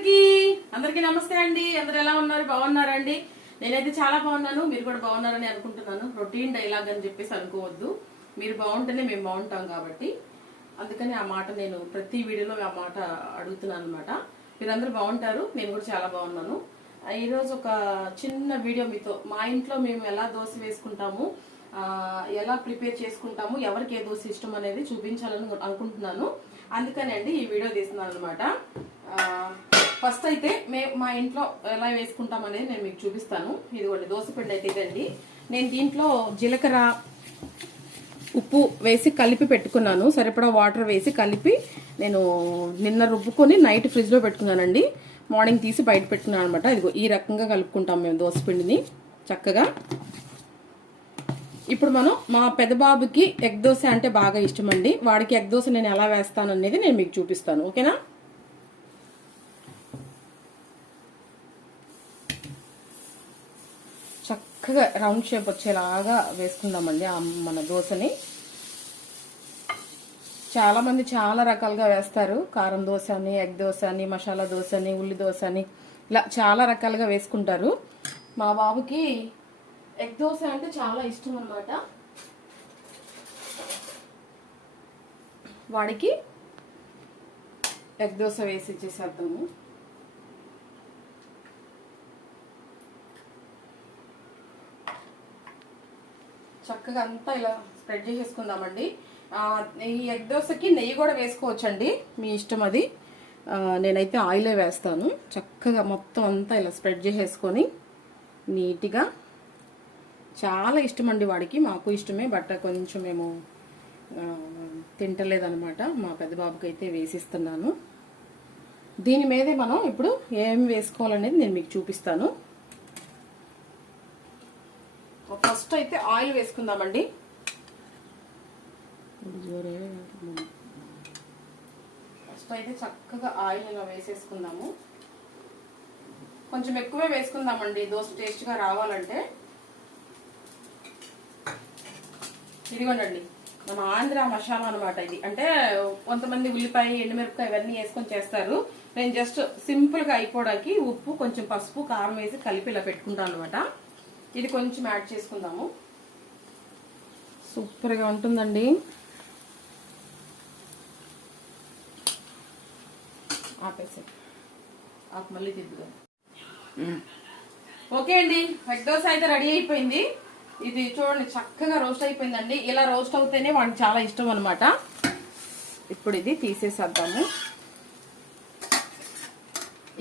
అందరికీ నమస్తే అండి. అందరు ఎలా ఉన్నారు? బాగున్నారండి? నేనైతే చాలా బాగున్నాను. మీరు కూడా బాగున్నారని అనుకుంటున్నాను. రొటీన్ డైలాగ్ అని చెప్పేసి అనుకోవద్దు. మీరు బాగుంటేనే మేము బాగుంటాం కాబట్టి అందుకని ఆ మాట నేను ప్రతి వీడియోలో ఆ మాట అడుగుతున్నాను అనమాట. మీరందరూ బాగుంటారు, నేను కూడా చాలా బాగున్నాను. ఈరోజు ఒక చిన్న వీడియో మీతో మా ఇంట్లో మేము ఎలా దోశ వేసుకుంటాము, ఎలా ప్రిపేర్ చేసుకుంటాము, ఎవరికి ఏ దోశ ఇష్టం అనేది చూపించాలని అనుకుంటున్నాను. అందుకని అండి ఈ వీడియో తీస్తున్నాను అనమాట. ఫస్ట్ అయితే మా ఇంట్లో ఎలా వేసుకుంటాం అనేది నేను మీకు చూపిస్తాను. ఇదిగోండి దోశపిండి అయితే ఇదండి. నేను దీంట్లో జీలకర్ర ఉప్పు వేసి కలిపి పెట్టుకున్నాను. సరిపడా వాటర్ వేసి కలిపి నేను నిన్న రుబ్బుకొని నైట్ ఫ్రిడ్జ్లో పెట్టుకున్నానండి. మార్నింగ్ తీసి బయట పెట్టుకున్నాను అనమాట. ఇదిగో ఈ రకంగా కలుపుకుంటాం మేము దోశపిండిని చక్కగా. ఇప్పుడు మనం మా పెద్ద బాబుకి ఎగ్ దోశ అంటే బాగా ఇష్టం అండి. వాడికి ఎగ్ దోశ నేను ఎలా వేస్తాను అనేది నేను మీకు చూపిస్తాను, ఓకేనా? చక్కగా రౌండ్ షేప్ వచ్చేలాగా వేసుకుందామండి మన దోశని. చాలా మంది చాలా రకాలుగా వేస్తారు. కారం దోశ అని, ఎగ్ దోశ అని, మసాలా దోశ అని, ఉల్లి దోశ అని, ఇలా చాలా రకాలుగా వేసుకుంటారు. మా బాబుకి ఎగ్ దోశ అంటే చాలా ఇష్టం అన్నమాట. వాడికి ఎగ్ దోశ వేసి ఇచ్చేసేద్దాము. చక్కగా అంతా ఇలా స్ప్రెడ్ చేసేసుకుందామండి. ఈ ఎగ్ దోశకి నెయ్యి కూడా వేసుకోవచ్చండి, మీ ఇష్టం అది. నేనైతే ఆయిలే వేస్తాను. చక్కగా మొత్తం అంతా ఇలా స్ప్రెడ్ చేసేసుకొని నీట్గా. చాలా ఇష్టం అండి వాడికి, మాకు ఇష్టమే, బట్ కొంచెం మేము తింటలేదనమాట. మా పెద్ద బాబుకి అయితే వేసిస్తున్నాను. దీని మీదే మనం ఇప్పుడు ఏం వేసుకోవాలనేది నేను మీకు చూపిస్తాను. ఫస్ట్ అయితే ఆయిల్ వేసుకుందామండి. ఫస్ట్ అయితే చక్కగా ఆయిల్ ఇలా వేసేసుకుందాము. కొంచెం ఎక్కువే వేసుకుందామండి దోశ టేస్ట్గా రావాలంటే. ఇదిగోండి మన ఆంధ్ర మసాలా అనమాట ఇది. అంటే కొంతమంది ఉల్లిపాయ, ఎండుమిరపకాయ ఇవన్నీ వేసుకొని చేస్తారు. నేను జస్ట్ సింపుల్గా అయిపోవడానికి ఉప్పు, కొంచెం పసుపు, కారం వేసి కలిపి ఇలా పెట్టుకుంటాను అనమాట. ఇది కొంచెం యాడ్ చేసుకుందాము. సూపర్గా ఉంటుందండి. ఆపేసి మళ్ళీ తిద్దుగా. ఓకే అండి, ఎగ్ దోశ అయితే రెడీ అయిపోయింది. ఇది చూడండి చక్కగా రోస్ట్ అయిపోయిందండి. ఇలా రోస్ట్ అవుతేనే వాడికి చాలా ఇష్టం అనమాట. ఇప్పుడు ఇది తీసేసేద్దాము.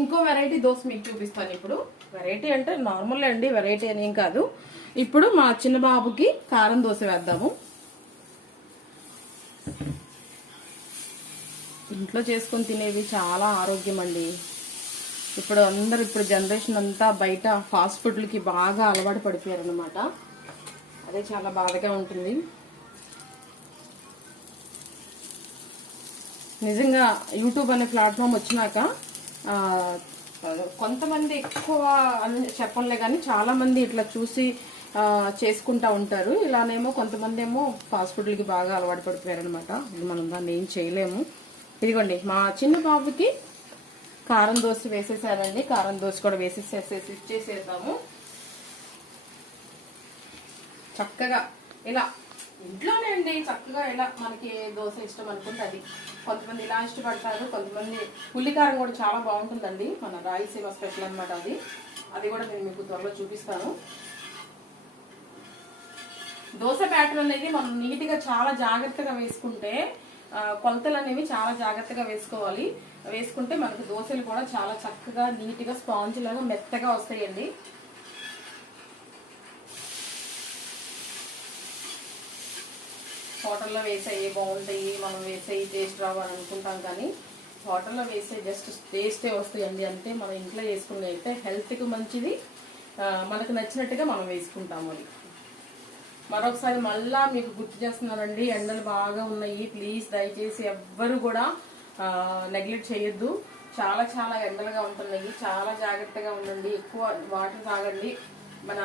ఇంకో వెరైటీ దోశ మీకు చూపిస్తాను ఇప్పుడు. వెరైటీ అంటే నార్మల్ అండి, వెరైటీ అని ఏం కాదు. ఇప్పుడు మా చిన్న బాబుకి కారం దోశ వేద్దాము. ఇంట్లో చేసుకొని తినేవి చాలా ఆరోగ్యం అండి. ఇప్పుడు జనరేషన్ అంతా బయట ఫాస్ట్ ఫుడ్లకి బాగా అలవాటు పడిపోయారు అనమాట. అదే చాలా బాధగా ఉంటుంది నిజంగా. యూట్యూబ్ అనే ప్లాట్ఫామ్ వచ్చినాక కొంతమంది ఎక్కువ అని చెప్పలే కానీ చాలా మంది ఇట్లా చూసి చేసుకుంటా ఉంటారు. ఇలానేమో కొంతమంది ఏమో ఫాస్ట్ ఫుడ్లకి బాగా అలవాటు పడిపోయారనమాట. ఇది మనం దాన్ని ఏం చేయలేము. ఇదిగోండి మా చిన్న బాబుకి కారం దోశ వేసేసానండి. కారం దోశ కూడా ఇచ్చేసేద్దాము. చక్కగా ఇలా ఇంట్లోనే అండి, చక్కగా ఇలా మనకి దోశ ఇష్టం అనుకుంటే అది. కొంతమంది ఇలా ఇష్టపడతారు, కొంతమంది ఉల్లికారం కూడా చాలా బాగుంటుందండి. మన రాయలసీమ స్పెషల్ అనమాట అది. అది కూడా నేను మీకు త్వరలో చూపిస్తాను. దోశ బ్యాటర్ అనేది మనం నీట్గా చాలా జాగ్రత్తగా వేసుకుంటే, కొలతలు అనేవి చాలా జాగ్రత్తగా వేసుకోవాలి. వేసుకుంటే మనకు దోశలు కూడా చాలా చక్కగా నీట్గా స్పాంజ్ లాగా మెత్తగా వస్తాయండి. హోటల్లో వేసేవి బాగుంటాయి, మనం వేసేవి టేస్ట్ రావాలని అనుకుంటాం కానీ హోటల్లో వేసే జస్ట్ టేస్టే వస్తాయండి. అంటే మన ఇంట్లో వేసుకునే అయితే హెల్త్కి మంచిది, మనకు నచ్చినట్టుగా మనం వేసుకుంటాము. అది మరొకసారి మళ్ళా మీకు గుర్తు చేస్తున్నానండి. ఎండలు బాగా ఉన్నాయి, ప్లీజ్ దయచేసి ఎవ్వరు కూడా నెగ్లెక్ట్ చేయొద్దు. చాలా చాలా ఎండలుగా ఉంటున్నాయి. చాలా జాగ్రత్తగా ఉండండి. ఎక్కువ వాటర్ తాగండి. మన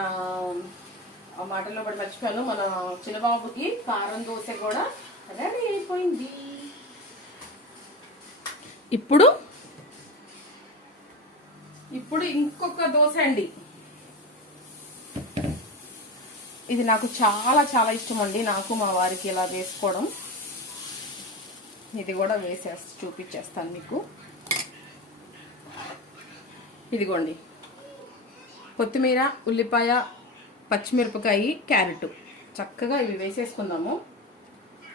ఆ మాటల్లో కూడా మర్చిపోయాను, మన చిన్నబాబుకి కారం దోశ కూడా రెడీ అయిపోయింది. ఇప్పుడు ఇప్పుడు ఇంకొక దోశ అండి. ఇది నాకు చాలా చాలా ఇష్టం అండి, నాకు మా వారికి ఇలా వేసుకోవడం. ఇది కూడా చూపించేస్తాను మీకు. ఇదిగోండి, కొత్తిమీర, ఉల్లిపాయ, పచ్చిమిరపకాయ, క్యారెట్ చక్కగా ఇవి వేసేసుకుందాము.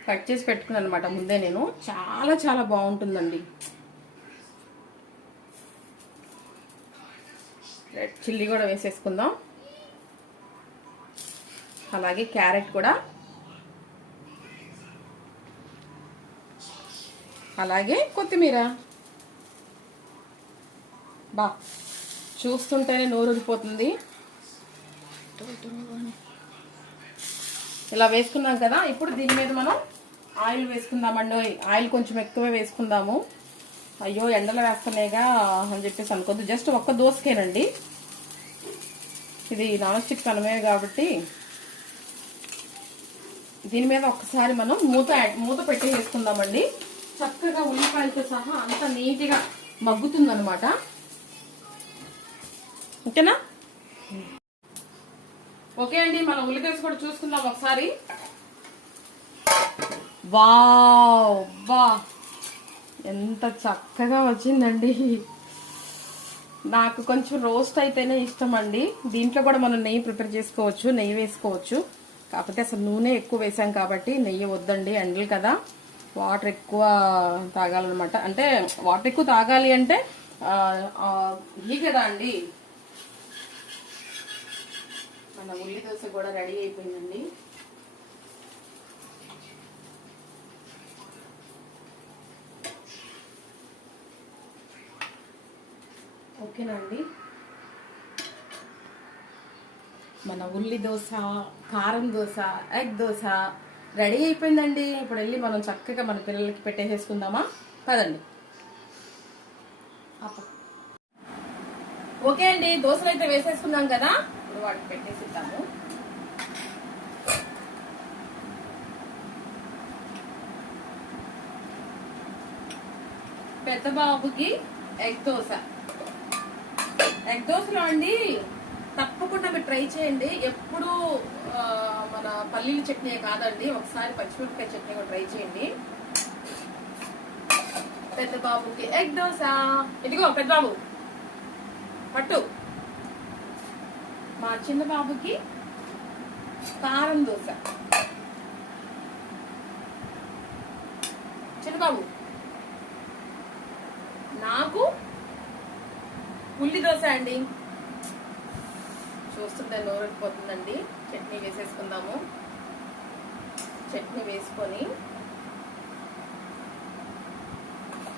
కట్ చేసి పెట్టుకున్నాను అనమాట ముందే నేను. చాలా చాలా బాగుంటుందండి. రెడ్ చిల్లీ కూడా వేసేసుకుందాం, అలాగే క్యారెట్ కూడా, అలాగే కొత్తిమీర. బా చూస్తుంటేనే నోరూరిపోతుంది. ఇలా వేసుకున్నాం కదా, ఇప్పుడు దీని మీద మనం ఆయిల్ వేసుకుందామండి. ఆయిల్ కొంచెం ఎక్కువ వేసుకుందాము. అయ్యో ఎండలో వేస్తున్నాయిగా అని చెప్పేసి అనుకోద్దు, జస్ట్ ఒక్క దోసకేనండి. ఇది నాన్ స్టిక్ పెనమే కాబట్టి దీని మీద ఒక్కసారి మనం మూత పెట్టి వేసుకుందామండి. చక్కగా ఉల్లిపాయలతో సహా అంత నీట్గా మగ్గుతుందనమాట. ఓకేనా? ఓకే అండి, మనం ఉల్లిపాయలు కూడా చూసుకుందాం ఒకసారి. వావ్, బా ఎంత చక్కగా వచ్చిందండి. నాకు కొంచెం రోస్ట్ అయితేనే ఇష్టం అండి. దీంట్లో కూడా మనం నెయ్యి ప్రిపేర్ చేసుకోవచ్చు, నెయ్యి వేసుకోవచ్చు. కాకపోతే అసలు నూనె ఎక్కువ వేసాం కాబట్టి నెయ్యి వద్దండి, ఎండలు కదా, వాటర్ ఎక్కువ తాగాలన్నమాట. అంటే వాటర్ ఎక్కువ తాగాలి అంటే ఈ కదా అండి. మన ఉల్లి దోశ కూడా రెడీ అయిపోయిందండి. ఓకేనండి, మన ఉల్లి దోశ, కారం దోశ, ఎగ్ దోశ రెడీ అయిపోయిందండి. ఇప్పుడు వెళ్ళి మనం చక్కగా మన పిల్లలకి పెట్టేసేసుకుందామా? పదండి. ఓకే అండి, దోశలు అయితే వేసేసుకున్నాం కదా, ఇప్పుడు వాటికి పెట్టేసిద్దాము. పెద్ద బాబుకి ఎగ్ దోశ. ఎగ్ దోశలో అండి తప్పకుండా మీరు ట్రై చేయండి. ఎప్పుడు మన పల్లీల చట్నీ కాదండి, ఒకసారి పచ్చిమిరపకాయ చట్నీ కూడా ట్రై చేయండి. పెద్ద బాబుకి ఎగ్ దోశ. ఇదిగో పెద్ద బాబు పట్టు. మా చిన్న బాబుకి కారం దోశ. చిన్న బాబు నాకు ఉల్లి దోశ అండి. చూస్తుంటే నోరెక్కిపోతుందండి. చట్నీ వేసేసుకుందాము. చట్నీ వేసుకొని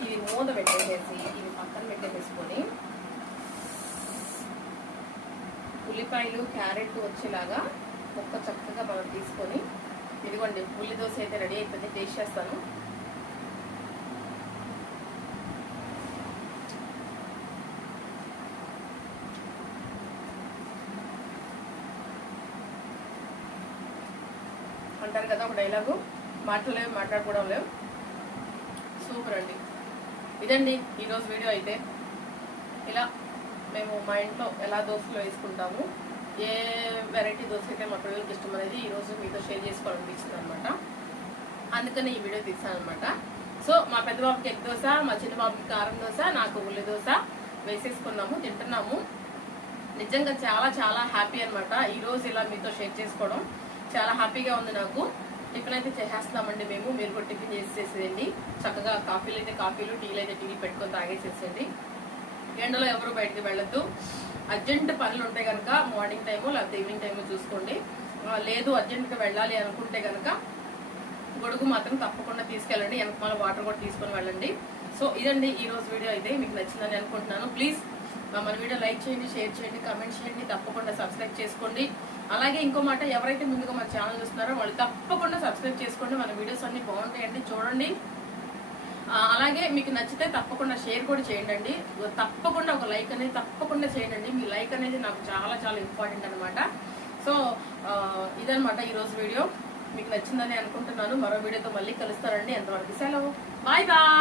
ఇవి మూత పెట్టేసేసి ఇవి పక్కన పెట్టేసేసుకొని ఉల్లిపాయలు, క్యారెట్ వచ్చేలాగా ముక్క చక్కగా మనం తీసుకొని, ఇదిగోండి ఉల్లి దోశ అయితే రెడీ అయిపోయింది. టేస్ట్ చేస్తాను. అంటారు కదా ఒక డైలాగు, మాటలు లేవు, మాట్లాడుకోవడం లేవు. సూపర్ అండి. ఇదండి ఈరోజు వీడియో అయితే. ఇలా మేము మా ఇంట్లో ఎలా దోశలు వేసుకుంటాము, ఏ వెరైటీ దోశ అయితే మా పిల్లలకి ఇష్టం అనేది ఈరోజు మీతో షేర్ చేసుకోవాలనిపించింది అనమాట. అందుకని ఈ వీడియో తీసాను అనమాట. సో మా పెద్ద బాబుకి ఎగ్ దోశ, మా చిన్న బాబుకి కారం దోశ, నాకు ఉల్లి దోశ వేసేసుకున్నాము, తింటున్నాము. నిజంగా చాలా చాలా హ్యాపీ అనమాట ఈరోజు ఇలా మీతో షేర్ చేసుకోవడం. చాలా హ్యాపీగా ఉంది నాకు. టిఫిన్ అయితే చేసేస్తామండి మేము. మీరు కూడా టిఫిన్ చేసేసేయండి. చక్కగా కాఫీలు అయితే కాఫీలు, టీలు అయితే టీలు పెట్టుకొని తాగేసేసేయండి. ఎండలో ఎవరు బయటకు వెళ్ళొద్దు. అర్జెంట్ పనులు ఉంటే కనుక మార్నింగ్ టైము లేకపోతే ఈవినింగ్ టైము చూసుకోండి. లేదు అర్జెంట్గా వెళ్ళాలి అనుకుంటే కనుక గొడుగు మాత్రం తప్పకుండా తీసుకెళ్ళండి. వెనకమాల వాటర్ కూడా తీసుకొని వెళ్ళండి. సో ఇదండి ఈరోజు వీడియో అయితే. మీకు నచ్చిందని అనుకుంటున్నాను. ప్లీజ్ మన వీడియో లైక్ చేయండి, షేర్ చేయండి, కామెంట్ చేయండి, తప్పకుండా సబ్స్క్రైబ్ చేసుకోండి. అలాగే ఇంకో మాట, ఎవరైతే ముందుగా మన ఛానల్ చూస్తున్నారో వాళ్ళు తప్పకుండా సబ్స్క్రైబ్ చేసుకోండి. మన వీడియోస్ అన్ని బాగుంటాయండి, చూడండి. అలాగే మీకు నచ్చితే తప్పకుండా షేర్ కూడా చేయండి. తప్పకుండా ఒక లైక్ అనేది తప్పకుండా చేయండి. మీ లైక్ అనేది నాకు చాలా చాలా ఇంపార్టెంట్ అనమాట. సో ఇదనమాట ఈరోజు వీడియో. మీకు నచ్చిందని అనుకుంటున్నాను. మరో వీడియోతో మళ్ళీ కలుస్తారండి. ఎంతవరకు సెలవు. Bye bye.